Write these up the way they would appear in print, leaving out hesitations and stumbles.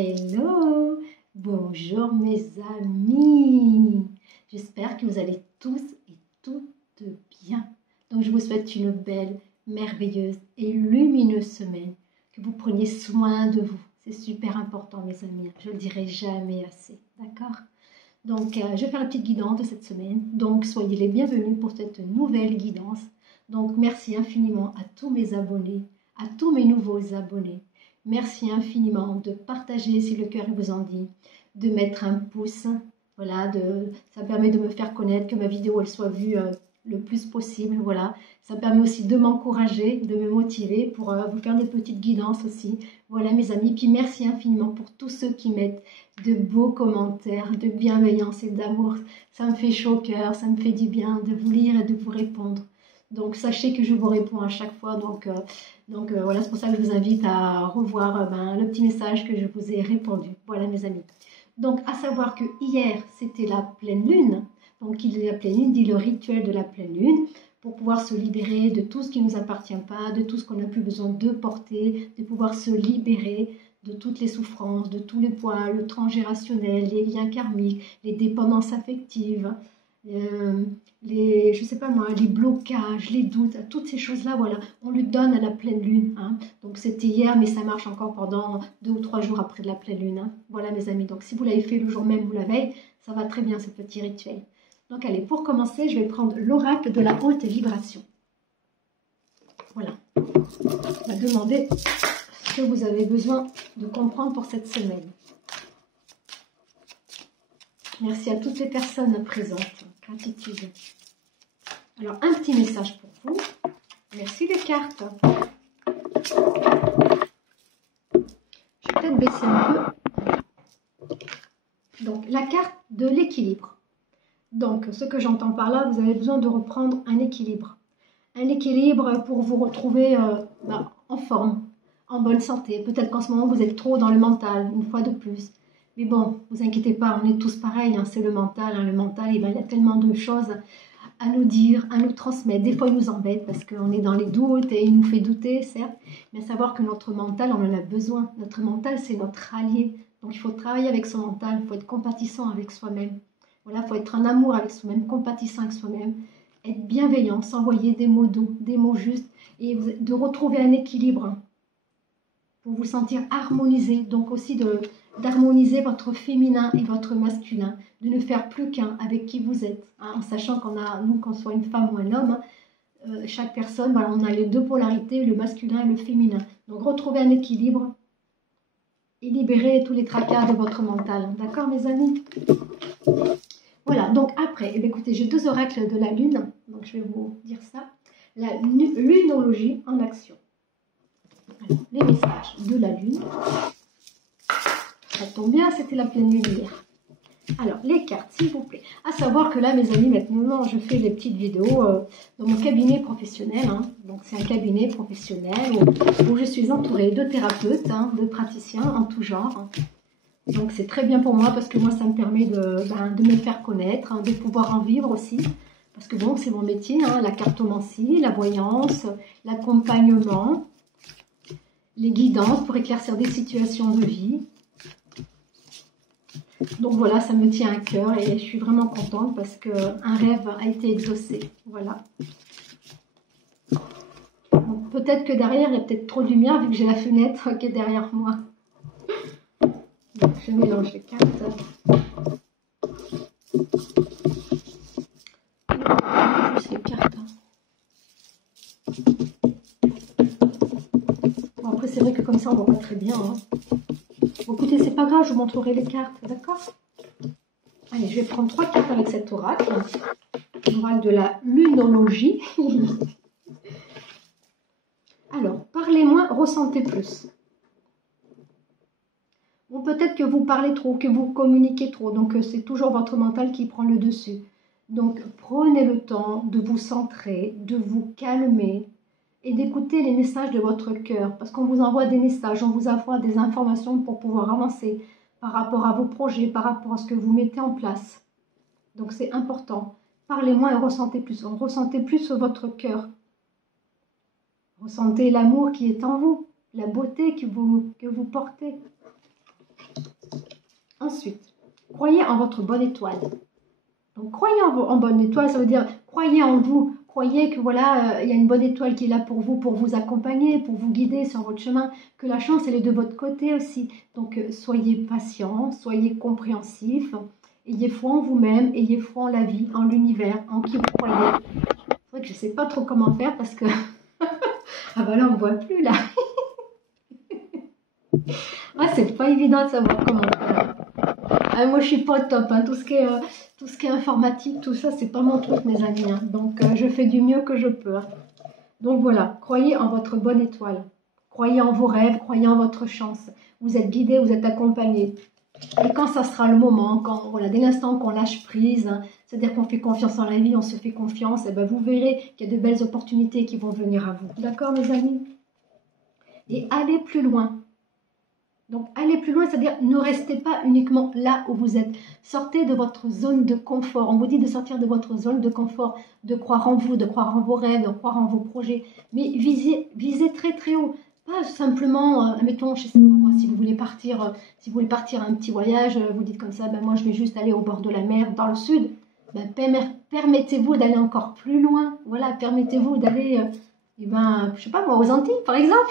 Hello, bonjour mes amis. J'espère que vous allez tous et toutes bien. Donc je vous souhaite une belle, merveilleuse et lumineuse semaine. Que vous preniez soin de vous. C'est super important mes amis. Je ne le dirai jamais assez. D'accord? Donc je vais faire la petite guidance de cette semaine. Donc soyez les bienvenus pour cette nouvelle guidance. Donc merci infiniment à tous mes abonnés, à tous mes nouveaux abonnés. Merci infiniment de partager si le cœur vous en dit, de mettre un pouce, voilà, ça permet de me faire connaître, que ma vidéo elle soit vue le plus possible, voilà. Ça permet aussi de m'encourager, de me motiver pour vous faire des petites guidances aussi, voilà mes amis. Puis merci infiniment pour tous ceux qui mettent de beaux commentaires, de bienveillance et d'amour. Ça me fait chaud au cœur, ça me fait du bien de vous lire et de vous répondre. Donc sachez que je vous réponds à chaque fois, donc voilà, c'est pour ça que je vous invite à revoir le petit message que je vous ai répondu. Voilà mes amis. Donc à savoir que hier c'était la pleine lune, donc la pleine lune dit le rituel de la pleine lune, pour pouvoir se libérer de tout ce qui ne nous appartient pas, de tout ce qu'on n'a plus besoin de porter, de pouvoir se libérer de toutes les souffrances, de tous les poids, le transgénérationnel, les liens karmiques, les dépendances affectives, je sais pas moi, les blocages, les doutes, toutes ces choses-là, voilà, on le donne à la pleine lune. Hein. Donc c'était hier, mais ça marche encore pendant 2 ou 3 jours après de la pleine lune. Hein. Voilà mes amis, donc si vous l'avez fait le jour même ou la veille, ça va très bien ce petit rituel. Donc allez, pour commencer, je vais prendre l'oracle de la haute vibration. Voilà, on va demander ce que vous avez besoin de comprendre pour cette semaine. Merci à toutes les personnes présentes. Gratitude. Alors, un petit message pour vous. Merci les cartes. Je vais peut-être baisser un peu. Donc, la carte de l'équilibre. Donc, ce que j'entends par là, vous avez besoin de reprendre un équilibre. Un équilibre pour vous retrouver en forme, en bonne santé. Peut-être qu'en ce moment, vous êtes trop dans le mental, une fois de plus. Mais bon, vous inquiétez pas, on est tous pareils, hein, c'est le mental. Hein, le mental, il y a tellement de choses à nous dire, à nous transmettre. Des fois, il nous embête parce qu'on est dans les doutes et il nous fait douter, certes. Mais à savoir que notre mental, on en a besoin. Notre mental, c'est notre allié. Donc, il faut travailler avec son mental, il faut être compatissant avec soi-même. Voilà, il faut être en amour avec soi-même, compatissant avec soi-même, être bienveillant, s'envoyer des mots doux, des mots justes et de retrouver un équilibre pour vous sentir harmonisé. Donc aussi d'harmoniser votre féminin et votre masculin, de ne faire plus qu'un avec qui vous êtes, hein, en sachant qu'on soit une femme ou un homme, chaque personne, voilà, on a les deux polarités, le masculin et le féminin. Donc retrouvez un équilibre et libérez tous les tracas de votre mental. D'accord mes amis? Voilà, donc après, eh bien, écoutez, j'ai 2 oracles de la lune, donc je vais vous dire ça. La lunologie en action. Alors, les messages de la lune. Ça tombe bien, c'était la pleine lune hier. Alors, les cartes, s'il vous plaît. À savoir que là, mes amis, maintenant, je fais des petites vidéos dans mon cabinet professionnel. Hein. Donc, c'est un cabinet professionnel où je suis entourée de thérapeutes, hein, de praticiens en tout genre. Donc, c'est très bien pour moi parce que moi, ça me permet de me faire connaître, hein, de pouvoir en vivre aussi. Parce que bon, c'est mon métier, hein, la cartomancie, la voyance, l'accompagnement, les guidances pour éclaircir des situations de vie. Donc voilà, ça me tient à cœur et je suis vraiment contente parce qu'un rêve a été exaucé. Voilà. Peut-être que derrière, il y a peut-être trop de lumière vu que j'ai la fenêtre qui est derrière moi. Donc, je mélange les cartes. Juste les cartes. Bon, après, c'est vrai que comme ça, on ne voit pas très bien. Hein. Bon, écoutez, c'est pas grave, je vous montrerai les cartes, d'accord? Allez, je vais prendre 3 cartes avec cet oracle. L'oracle de la lunologie. Alors, parlez moins, ressentez plus. Bon, peut-être que vous parlez trop, que vous communiquez trop, donc c'est toujours votre mental qui prend le dessus. Donc, prenez le temps de vous centrer, de vous calmer et d'écouter les messages de votre cœur. Parce qu'on vous envoie des messages, on vous envoie des informations pour pouvoir avancer par rapport à vos projets, par rapport à ce que vous mettez en place. Donc, c'est important. Parlez moins et ressentez plus. Ressentez plus votre cœur. Ressentez l'amour qui est en vous, la beauté que vous portez. Ensuite, croyez en votre bonne étoile. Donc, croyez en bonne étoile, ça veut dire croyez en vous. Croyez que voilà, il y a une bonne étoile qui est là pour vous accompagner, pour vous guider sur votre chemin, que la chance, elle est de votre côté aussi. Donc, soyez patient, soyez compréhensif, ayez foi en vous-même, ayez foi en la vie, en l'univers, en qui vous croyez. C'est vrai que je ne sais pas trop comment faire parce que... ah ben là, on ne voit plus là. Ah, c'est pas évident de savoir comment faire. Ah, moi, je suis pas top, hein. Tout ce qui est informatique, tout ça, c'est pas mon truc, mes amis, hein. Donc, je fais du mieux que je peux, hein. Donc, voilà, croyez en votre bonne étoile. Croyez en vos rêves, croyez en votre chance. Vous êtes guidé, vous êtes accompagné. Et quand ça sera le moment, quand, voilà, dès l'instant qu'on lâche prise, hein, c'est-à-dire qu'on fait confiance en la vie, on se fait confiance, et ben vous verrez qu'il y a de belles opportunités qui vont venir à vous. D'accord, mes amis? Et allez plus loin. Donc, allez plus loin, c'est-à-dire ne restez pas uniquement là où vous êtes. Sortez de votre zone de confort. On vous dit de sortir de votre zone de confort, de croire en vous, de croire en vos rêves, de croire en vos projets. Mais visez très très haut. Pas simplement, mettons, je sais pas moi, si vous voulez partir un petit voyage, vous dites comme ça, ben moi je vais juste aller au bord de la mer, dans le sud. Ben, permettez-vous d'aller encore plus loin. Voilà, permettez-vous d'aller, je sais pas moi, aux Antilles par exemple.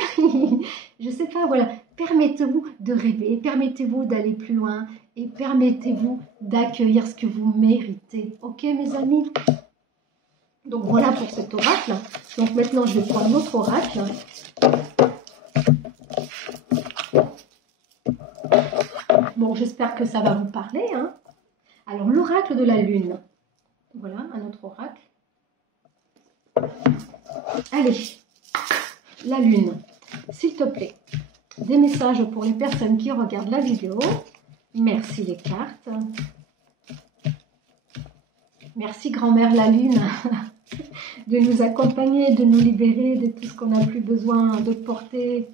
Je sais pas, voilà. Permettez-vous de rêver, permettez-vous d'aller plus loin et permettez-vous d'accueillir ce que vous méritez. Ok, mes amis? Donc, voilà pour cet oracle. Donc, maintenant, je vais prendre un autre oracle. Bon, j'espère que ça va vous parler, hein. Alors, l'oracle de la lune. Voilà, un autre oracle. Allez, la lune, s'il te plaît. Des messages pour les personnes qui regardent la vidéo. Merci les cartes. Merci grand-mère la lune de nous accompagner, de nous libérer de tout ce qu'on n'a plus besoin de porter.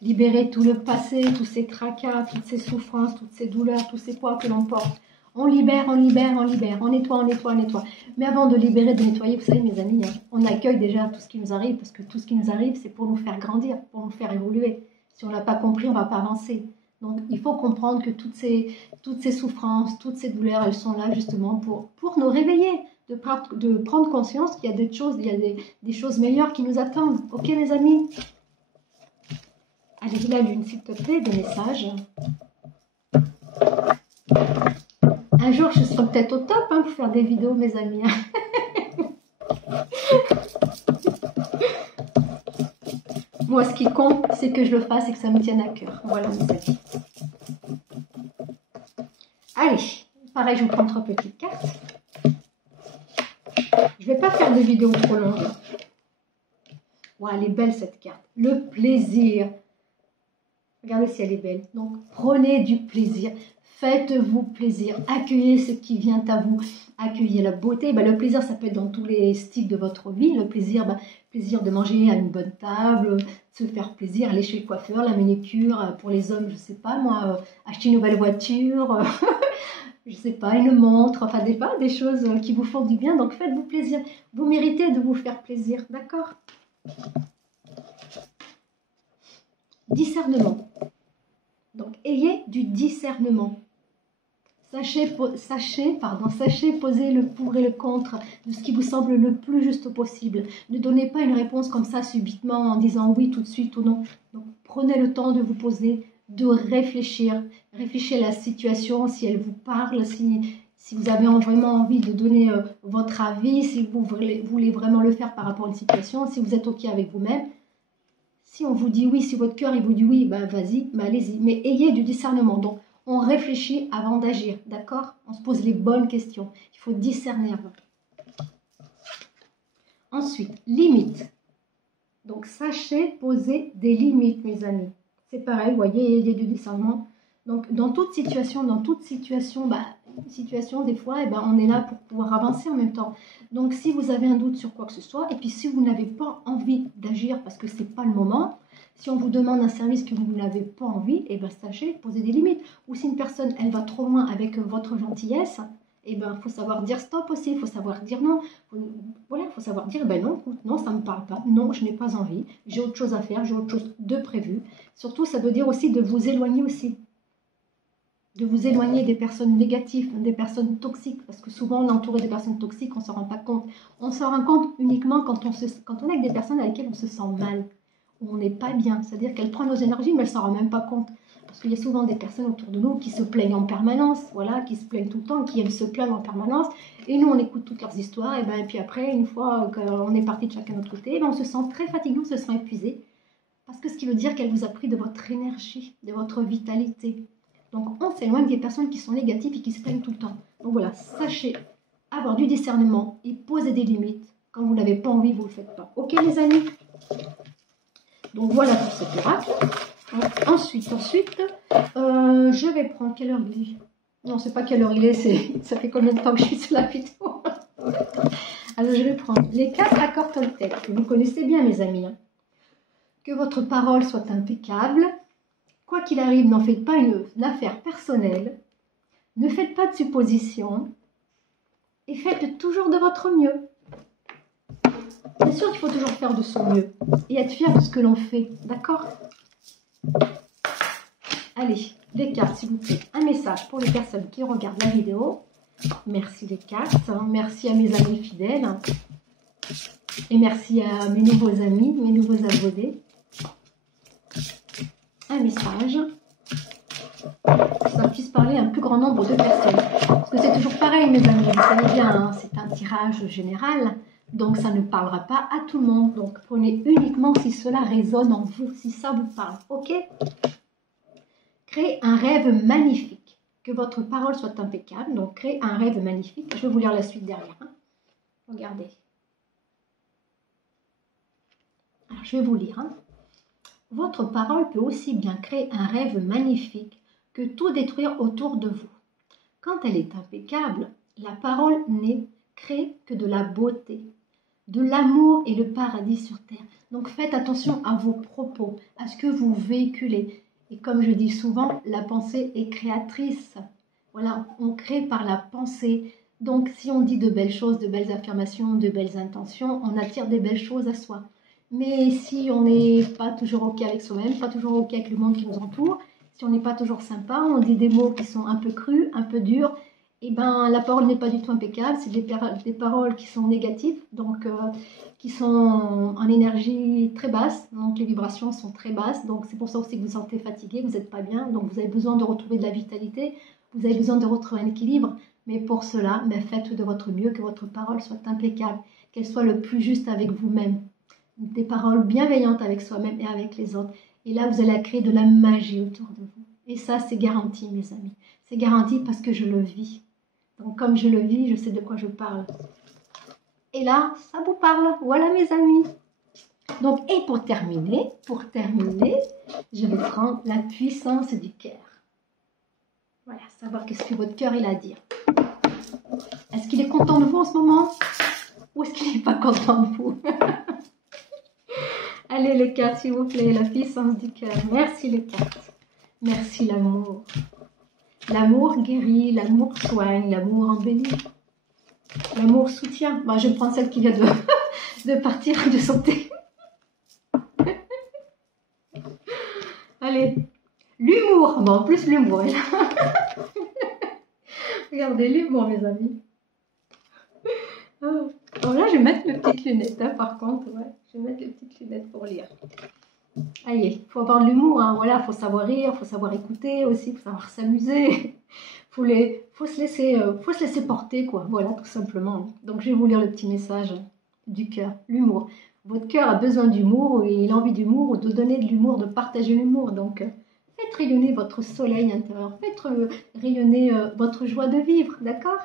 Libérer tout le passé, tous ces tracas, toutes ces souffrances, toutes ces douleurs, tous ces poids que l'on porte. On libère, on libère, on libère, on nettoie, on nettoie, on nettoie. Mais avant de libérer, de nettoyer, vous savez mes amis, hein, on accueille déjà tout ce qui nous arrive, parce que tout ce qui nous arrive, c'est pour nous faire grandir, pour nous faire évoluer. Si on ne l'a pas compris, on ne va pas avancer. Donc il faut comprendre que toutes ces souffrances, toutes ces douleurs, elles sont là justement pour nous réveiller, de prendre conscience qu'il y a des choses, il y a des choses meilleures qui nous attendent. Ok les amis? Allez, la lune, s'il te plaît, des messages. Un jour, je serai peut-être au top pour faire des vidéos, mes amis. Moi, ce qui compte, c'est que je le fasse et que ça me tienne à cœur. Voilà, mes amis. Allez, pareil, je vous prends 3 petites cartes. Je ne vais pas faire de vidéo trop longue. Wow, elle est belle, cette carte. Le plaisir. Regardez si elle est belle. Donc, prenez du plaisir. Faites-vous plaisir, accueillez ce qui vient à vous, accueillez la beauté. Le plaisir, ça peut être dans tous les styles de votre vie. Le plaisir, plaisir de manger à une bonne table, se faire plaisir, aller chez le coiffeur, la manicure. Pour les hommes, je ne sais pas moi, acheter une nouvelle voiture, je ne sais pas, une montre, enfin des choses qui vous font du bien. Donc faites-vous plaisir. Vous méritez de vous faire plaisir, d'accord? Discernement. Donc ayez du discernement. Sachez poser le pour et le contre de ce qui vous semble le plus juste possible. Ne donnez pas une réponse comme ça subitement en disant oui tout de suite ou non. Donc prenez le temps de vous poser, de réfléchir. Réfléchissez à la situation, si elle vous parle, si vous avez vraiment envie de donner votre avis, si vous voulez vraiment le faire par rapport à une situation, si vous êtes OK avec vous-même. Si on vous dit oui, si votre cœur il vous dit oui, vas-y, allez-y. Mais ayez du discernement. Donc, on réfléchit avant d'agir, d'accord? On se pose les bonnes questions. Il faut discerner avant. Ensuite, limites. Donc, sachez poser des limites, mes amis. C'est pareil, vous voyez, il y a du discernement. Donc, dans toute situation, des fois, on est là pour pouvoir avancer en même temps. Donc, si vous avez un doute sur quoi que ce soit, et puis si vous n'avez pas envie d'agir parce que ce n'est pas le moment, si on vous demande un service que vous n'avez pas envie, sachez poser des limites. Ou si une personne, elle va trop loin avec votre gentillesse, il faut savoir dire stop aussi, il faut savoir dire non. Il faut savoir dire non, ça ne me parle pas, non, je n'ai pas envie, j'ai autre chose à faire, j'ai autre chose de prévu. Surtout, ça veut dire aussi de vous éloigner aussi. de vous éloigner des personnes négatives, des personnes toxiques, parce que souvent on est entouré de personnes toxiques, on ne s'en rend pas compte. On s'en rend compte uniquement quand on est avec des personnes avec lesquelles on se sent mal, où on n'est pas bien, c'est-à-dire qu'elles prennent nos énergies, mais elles ne s'en rendent même pas compte. Parce qu'il y a souvent des personnes autour de nous qui se plaignent en permanence, voilà, qui se plaignent tout le temps, qui aiment se plaindre en permanence, et nous on écoute toutes leurs histoires, et puis après, une fois qu'on est parti de chacun de notre côté, on se sent très fatigué, on se sent épuisé, parce que ce qui veut dire qu'elle vous a pris de votre énergie, de votre vitalité. Donc, on s'éloigne des personnes qui sont négatives et qui se plaignent tout le temps. Donc voilà, sachez avoir du discernement et poser des limites. Quand vous n'avez pas envie, vous ne le faites pas. Ok, les amis? Donc voilà pour cet oracle. Ensuite, je vais prendre... Quelle heure il est? Non, c'est pas quelle heure il est, ça fait combien de temps que je suis sur la vidéo? Alors, je vais prendre les 4 accords Toltec, que vous connaissez bien, mes amis. Que votre parole soit impeccable. Quoi qu'il arrive, n'en faites pas une affaire personnelle. Ne faites pas de suppositions. Et faites toujours de votre mieux. Bien sûr qu'il faut toujours faire de son mieux. Et être fier de ce que l'on fait. D'accord? Allez, les cartes, s'il vous plaît. Un message pour les personnes qui regardent la vidéo. Merci les cartes. Merci à mes amis fidèles. Et merci à mes nouveaux amis, mes nouveaux abonnés. Un message, que ça puisse parler à un plus grand nombre de personnes. Parce que c'est toujours pareil, mes amis, vous savez bien, hein, c'est un tirage général, donc ça ne parlera pas à tout le monde. Donc prenez uniquement si cela résonne en vous, si ça vous parle, ok? Créez un rêve magnifique, que votre parole soit impeccable, donc créez un rêve magnifique. Je vais vous lire la suite derrière. Hein. Regardez. Alors je vais vous lire, hein. Votre parole peut aussi bien créer un rêve magnifique que tout détruire autour de vous. Quand elle est impeccable, la parole n'est créée que de la beauté, de l'amour et le paradis sur terre. Donc faites attention à vos propos, à ce que vous véhiculez. Et comme je dis souvent, la pensée est créatrice. Voilà, on crée par la pensée. Donc si on dit de belles choses, de belles affirmations, de belles intentions, on attire des belles choses à soi. Mais si on n'est pas toujours OK avec soi-même, pas toujours OK avec le monde qui nous entoure, si on n'est pas toujours sympa, on dit des mots qui sont un peu crus, un peu durs, et ben la parole n'est pas du tout impeccable, c'est des paroles qui sont négatives, donc qui sont en énergie très basse, donc les vibrations sont très basses, donc c'est pour ça aussi que vous vous sentez fatigué, que vous n'êtes pas bien, donc vous avez besoin de retrouver de la vitalité, vous avez besoin de retrouver un équilibre, mais pour cela, faites de votre mieux, que votre parole soit impeccable, qu'elle soit le plus juste avec vous-même. Des paroles bienveillantes avec soi-même et avec les autres. Et là, vous allez créer de la magie autour de vous. Et ça, c'est garanti, mes amis. C'est garanti parce que je le vis. Donc, comme je le vis, je sais de quoi je parle. Et là, ça vous parle. Voilà, mes amis. Donc, et pour terminer, je vais prendre la puissance du cœur. Voilà, savoir qu'est-ce que votre cœur il a à dire. Est-ce qu'il est content de vous en ce moment? Ou est-ce qu'il n'est pas content de vous? Allez les cartes, s'il vous plaît, la puissance du cœur. Merci les cartes. Merci l'amour. L'amour guérit, l'amour soigne, l'amour embellit. L'amour soutient. Bon, je vais prendre celle qui vient de partir, de sauter. Allez, l'humour. Bon, en plus l'humour est là. Regardez l'humour, mes amis. Oh. Bon, là, je vais mettre mes petites lunettes, hein, par contre. Ouais. Je vais mettre les petites lunettes pour lire. Allez, il faut avoir de l'humour, hein. Voilà, faut savoir rire, faut savoir écouter aussi, faut savoir s'amuser. Faut se laisser porter, quoi. Voilà, tout simplement. Donc, je vais vous lire le petit message du cœur, l'humour. Votre cœur a besoin d'humour, et il a envie d'humour, de donner de l'humour, de partager l'humour. Donc, faites rayonner votre soleil intérieur, faites rayonner votre joie de vivre, d'accord?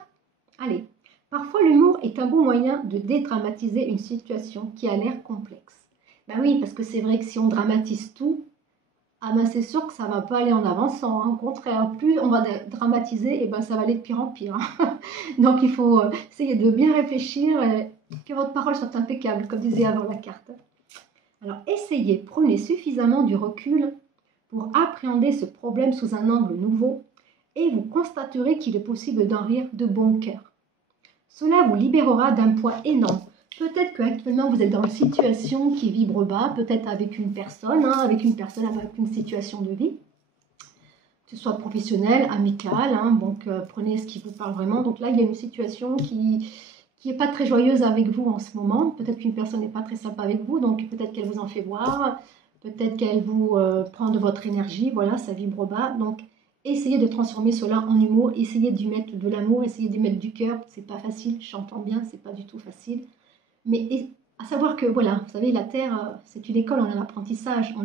Allez. Parfois, l'humour est un bon moyen de dédramatiser une situation qui a l'air complexe. Ben oui, parce que c'est vrai que si on dramatise tout, c'est sûr que ça ne va pas aller en avançant. Hein. Au contraire, plus on va dramatiser, et ça va aller de pire en pire. Hein. Donc, il faut essayer de bien réfléchir et que votre parole soit impeccable, comme disait avant la carte. Alors, essayez, prenez suffisamment du recul pour appréhender ce problème sous un angle nouveau et vous constaterez qu'il est possible d'en rire de bon cœur. Cela vous libérera d'un poids énorme. Peut-être qu'actuellement vous êtes dans une situation qui vibre bas, peut-être avec une personne, avec une situation de vie. ce soit professionnel, amical, hein, donc prenez ce qui vous parle vraiment. Donc là, il y a une situation qui n'est pas très joyeuse avec vous en ce moment. Peut-être qu'une personne n'est pas très sympa avec vous, donc peut-être qu'elle vous en fait voir, peut-être qu'elle vous prend de votre énergie, voilà, ça vibre bas. Donc essayez de transformer cela en humour, essayez d'y mettre de l'amour, essayez d'y mettre du cœur. C'est pas facile, j'entends bien, c'est pas du tout facile. Mais à savoir que, voilà, vous savez, la Terre, c'est une école, on a l'apprentissage,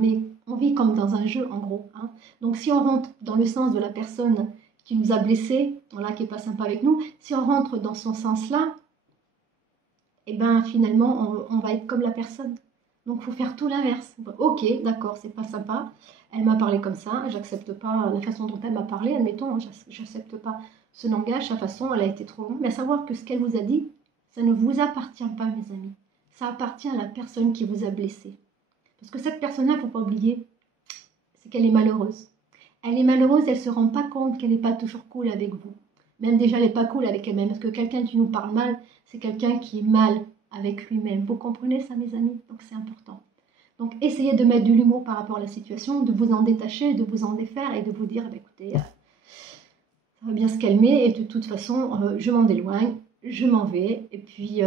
on vit comme dans un jeu, en gros. Hein. Donc, si on rentre dans le sens de la personne qui nous a blessés, voilà, qui n'est pas sympa avec nous, si on rentre dans son sens-là, eh bien, finalement, on va être comme la personne. Donc, il faut faire tout l'inverse. Ok, d'accord, c'est pas sympa. Elle m'a parlé comme ça, j'accepte pas la façon dont elle m'a parlé, admettons, j'accepte pas ce langage, sa façon, elle a été trop longue. Mais à savoir que ce qu'elle vous a dit, ça ne vous appartient pas, mes amis. Ça appartient à la personne qui vous a blessé. Parce que cette personne-là, il ne faut pas oublier, c'est qu'elle est malheureuse. Elle est malheureuse, elle ne se rend pas compte qu'elle n'est pas toujours cool avec vous. Même déjà, elle n'est pas cool avec elle-même. Parce que quelqu'un qui nous parle mal, c'est quelqu'un qui est mal avec lui-même. Vous comprenez ça, mes amis? Donc c'est important. Donc essayez de mettre de l'humour par rapport à la situation, de vous en détacher, de vous en défaire et de vous dire, bah, écoutez, ça va bien se calmer et de toute façon, je m'en éloigne. Je m'en vais et puis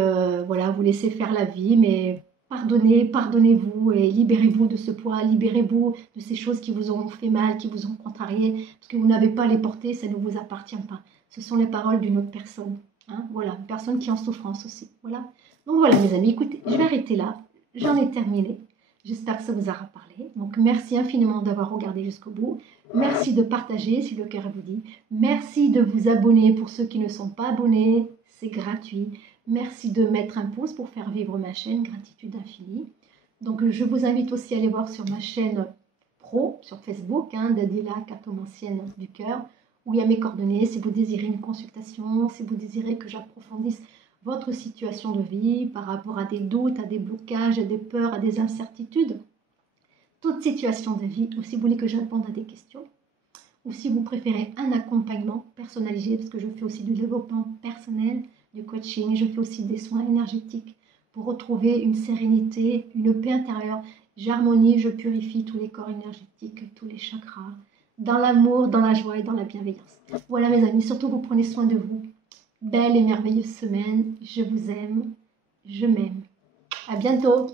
voilà, vous laissez faire la vie, mais pardonnez-vous et libérez-vous de ce poids, libérez-vous de ces choses qui vous ont fait mal, qui vous ont contrarié, parce que vous n'avez pas à les porter, ça ne vous appartient pas. Ce sont les paroles d'une autre personne, hein, voilà, une personne qui est en souffrance aussi, voilà. Donc voilà mes amis, écoutez, je vais arrêter là, j'en ai terminé. J'espère que ça vous aura parlé. Donc merci infiniment d'avoir regardé jusqu'au bout. Merci de partager si le cœur vous dit. Merci de vous abonner pour ceux qui ne sont pas abonnés. C'est gratuit. Merci de mettre un pouce pour faire vivre ma chaîne. Gratitude infinie. Donc je vous invite aussi à aller voir sur ma chaîne pro, sur Facebook, hein, Dadila, cartomancienne du cœur, où il y a mes coordonnées si vous désirez une consultation, si vous désirez que j'approfondisse votre situation de vie par rapport à des doutes, à des blocages, à des peurs, à des incertitudes. Toute situation de vie, ou si vous voulez que je réponde à des questions, ou si vous préférez un accompagnement personnalisé, parce que je fais aussi du développement personnel, du coaching, je fais aussi des soins énergétiques pour retrouver une sérénité, une paix intérieure. J'harmonie, je purifie tous les corps énergétiques, tous les chakras, dans l'amour, dans la joie et dans la bienveillance. Voilà mes amis, surtout vous prenez soin de vous. Belle et merveilleuse semaine, je vous aime, je m'aime. À bientôt.